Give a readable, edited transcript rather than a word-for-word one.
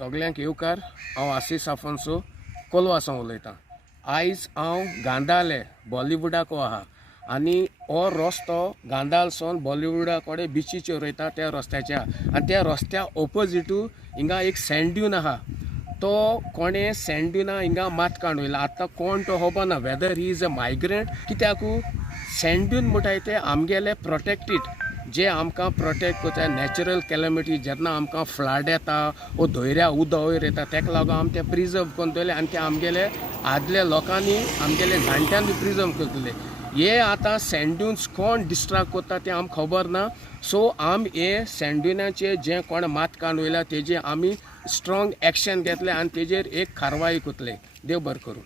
सगळ्यांक येवकार हांव आशीष आफोन्सो कोलवासां उलयतां। आयज हांव गांदाले बॉलिवूडाक आहा आनी हो रस्तो गांदालसून बॉलिवूडा कडेन बिचीचेर वयता त्या रस्त्याच्या आनी त्या रस्त्या ऑपोजिटू हिंगा एक सँड ड्यून आहा। तो कोणें सँड ड्यूना हिंगा मात काडून आतां कोण तो खबर ना whether he is a migrant कित्याकू सँड ड्यून म्हणटाय ते आमगेले प्रोटेक्टेड जे आमकां प्रोटेक्ट करता नॅचरल कॅलॅमिटी जेन्ना आमकां फ्लड येता वो धोयऱ्या उदक वयर येता तेका लागून आमी ते प्रिजर्व करून दवरले आनी ते आमगेले आदल्या लोकांनी आमगेले जाणट्यांनी प्रिजर्व करतले। हे आतां सँड ड्यून्स कोण डिस्ट्रॅक्ट करता ते आमकां खबर ना। सो आमी हे सँड ड्यूनाचेर जे कोण मात काडून वयला तेजेर आमी स्ट्रॉंग एक्शन घेतले आनी तेजेर एक कारवाई करतले। देव बरें करूं।